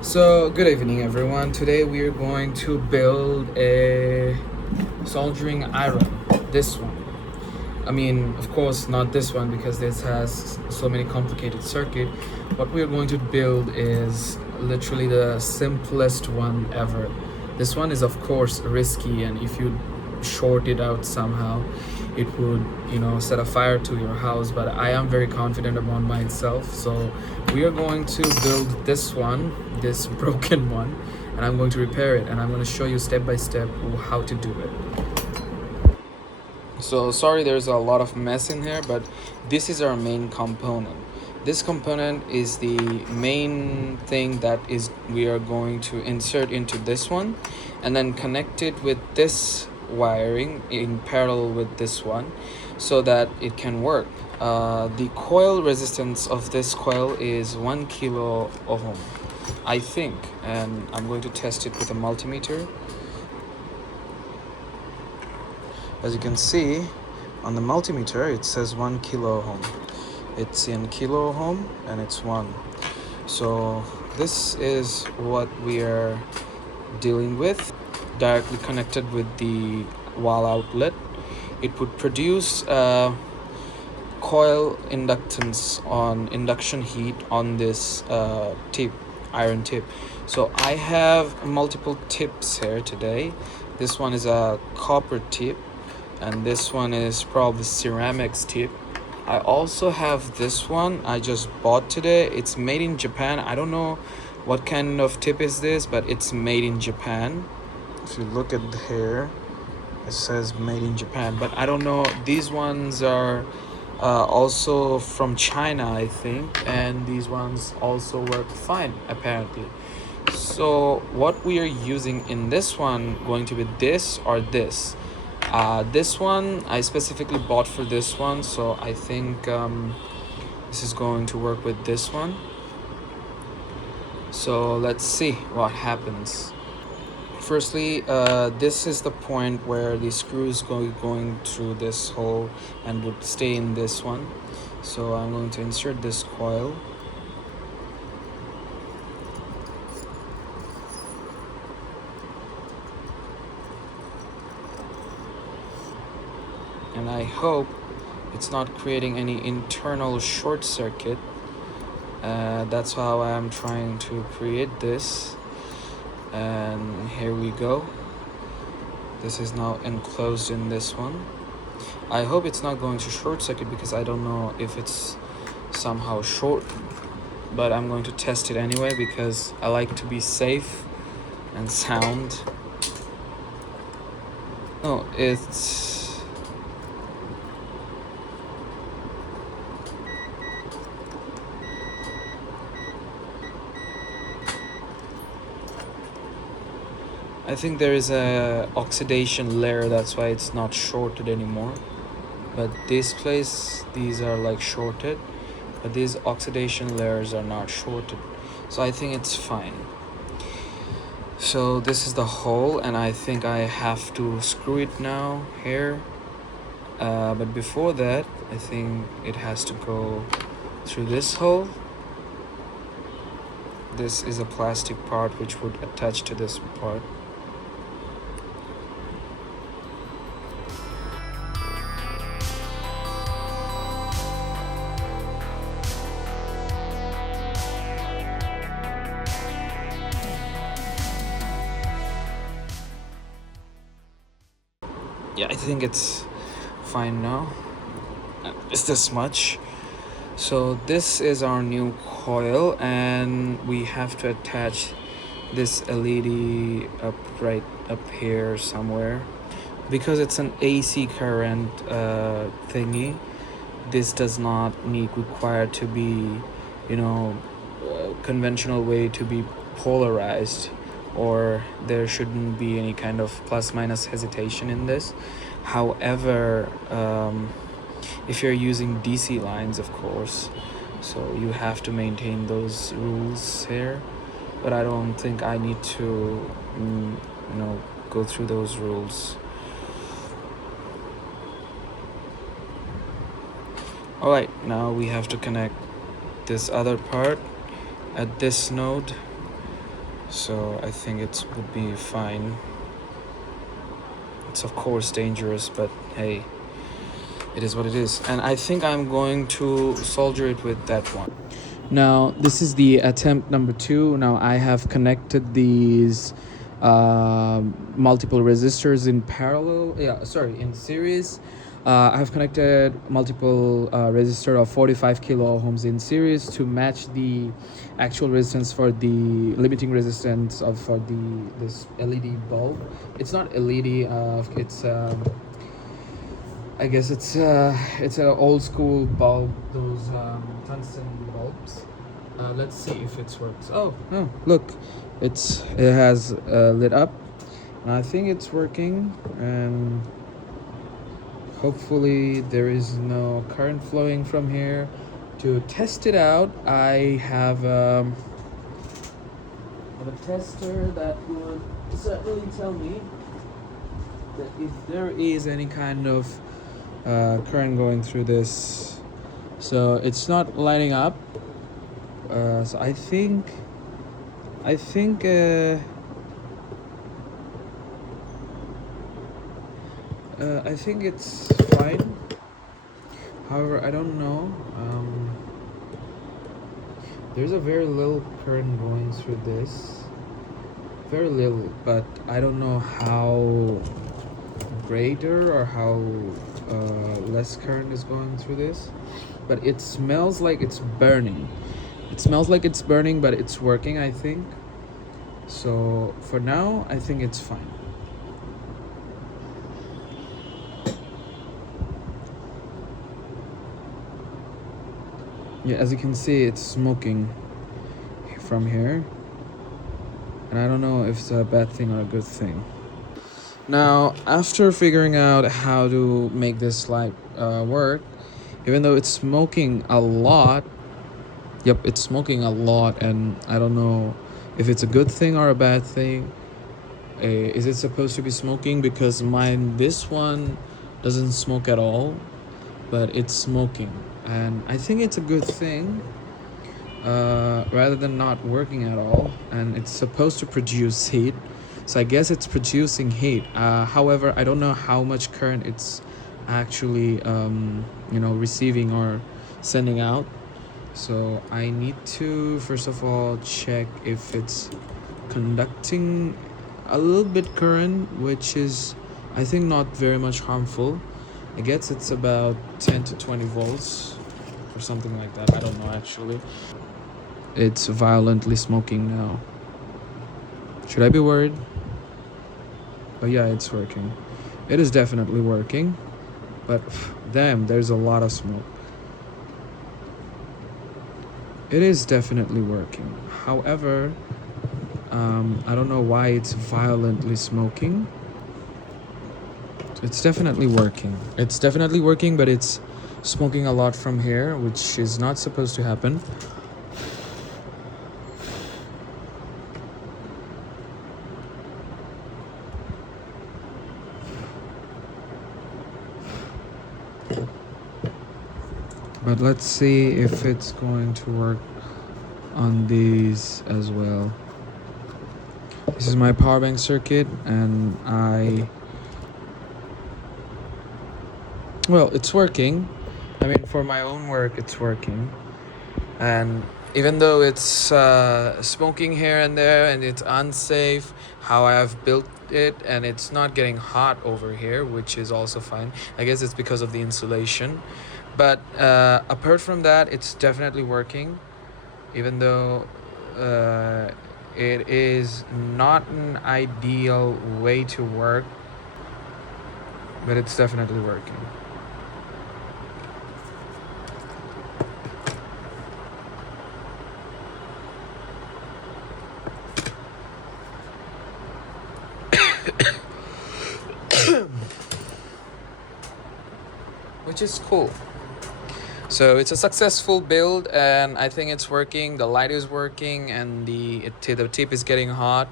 So, good evening, everyone. Today we are going to build a soldering iron. This one. I mean, of course, not this one because this has so many complicated circuit. What we are going to build is literally the simplest one ever. This one is, of course, risky, and if you short it out somehow, it would, set a fire to your house. But I am very confident about myself, so we are going to build this one, this broken one, and I'm going to repair it, and I'm going to show you step by step how to do it. So sorry, there's a lot of mess in here, but this is our main component. This component is the main thing that is we are going to insert into this one, and then connect it with this wiring in parallel with this one so that it can work. The coil resistance of this coil is 1 kilo ohm, I think, and I'm going to test it with a multimeter. As you can see on the multimeter, it says 1 kilo ohm. It's in kilo ohm and it's 1. So this is what we are dealing with, directly connected with the wall outlet. It would produce coil inductance on induction heat on this tip, iron tip. So I have multiple tips here today. This one is a copper tip, and this one is probably ceramics tip. I also have this one I just bought today. It's made in Japan. I don't know what kind of tip is this, but it's made in Japan. If you look at here, it says made in Japan, but I don't know. These ones are also from China, I think, and these ones also work fine apparently. So what we are using in this one going to be this or this. This one I specifically bought for this one, so I think this is going to work with this one. So let's see what happens. Firstly, this is the point where the screw is going through this hole and would stay in this one. So I'm going to insert this coil. And I hope it's not creating any internal short circuit. That's how I'm trying to create this. And here we go. This is now enclosed in this one. I hope it's not going to short circuit because I don't know if it's somehow short, but I'm going to test it anyway because I like to be safe and sound. No, it's I think there is a oxidation layer, that's why it's not shorted anymore. But these are like shorted, but these oxidation layers are not shorted, so I think it's fine. So this is the hole, and I think I have to screw it now here, but before that I think it has to go through this hole. This is a plastic part which would attach to this part. Yeah, I think it's fine now. It's this much. So this is our new coil, and we have to attach this LED right up here somewhere. Because it's an AC current thingy, this does not require to be, conventional way to be polarized, or there shouldn't be any kind of plus minus hesitation in this. However, if you're using DC lines, of course, so you have to maintain those rules here, but I don't think I need to go through those rules. Alright, now we have to connect this other part at this node. so I think it would be fine. It's of course dangerous, but hey, it is what it is. And I think I'm going to solder it with that one. Now this is the attempt number 2. Now I have connected these multiple resistors in parallel, in series. I have connected multiple resistor of 45 kilo ohms in series to match the actual resistance for the limiting resistance of for this LED bulb. It's not LED, it's I guess it's an old school bulb, those tungsten bulbs. Let's see if it works. Oh no, look, it has lit up. I think it's working, and hopefully there is no current flowing from here. To test it out, I have a tester that would certainly tell me that if there is any kind of current going through this. So it's not lighting up, so I think it's fine. However, I don't know, there's a very little current going through this, very little, but I don't know how greater or how less current is going through this, but it smells like it's burning. It smells like it's burning, but it's working, I think. So for now, I think it's fine. Yeah, as you can see, it's smoking from here, and I don't know if it's a bad thing or a good thing. Now, after figuring out how to make this light work, even though it's smoking a lot, it's smoking a lot, and I don't know if it's a good thing or a bad thing. Is it supposed to be smoking? Because this one doesn't smoke at all, but it's smoking, and I think it's a good thing, rather than not working at all. And it's supposed to produce heat, so I guess it's producing heat. However, I don't know how much current it's actually receiving or sending out. So I need to first of all check if it's conducting a little bit current, which is, I think, not very much harmful. I guess it's about 10 to 20 volts or something like that. I don't know actually. It's violently smoking now. Should I be worried? Oh yeah, it's working. It is definitely working, but damn, there's a lot of smoke. It is definitely working. However, I don't know why it's violently smoking. It's definitely working. It's definitely working, but it's smoking a lot from here, which is not supposed to happen. But let's see if it's going to work on these as well. This is my power bank circuit, and well, it's working. I mean, for my own work, it's working. And even though it's smoking here and there, and it's unsafe how I have built it, and it's not getting hot over here, which is also fine. I guess it's because of the insulation. But apart from that, it's definitely working, even though it is not an ideal way to work, but it's definitely working. Which is cool. So it's a successful build, and I think it's working. The light is working, and the tip is getting hot,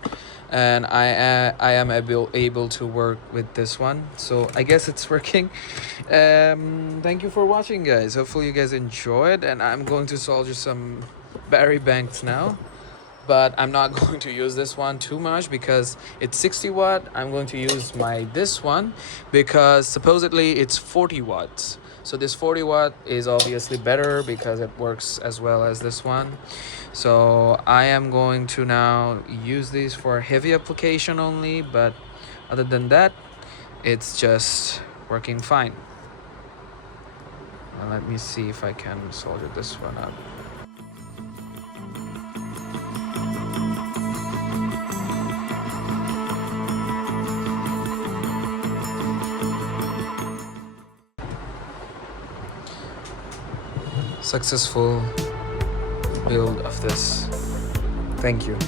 and I am able to work with this one. So I guess it's working. Thank you for watching, guys. Hopefully you guys enjoyed, and I'm going to solder some battery banks now. but I'm not going to use this one too much because it's 60 watt. I'm going to use this one because supposedly it's 40 watts. So this 40 watt is obviously better because it works as well as this one. So I am going to now use these for heavy application only, but other than that, it's just working fine. Now let me see if I can solder this one up. Successful build of this. Thank you.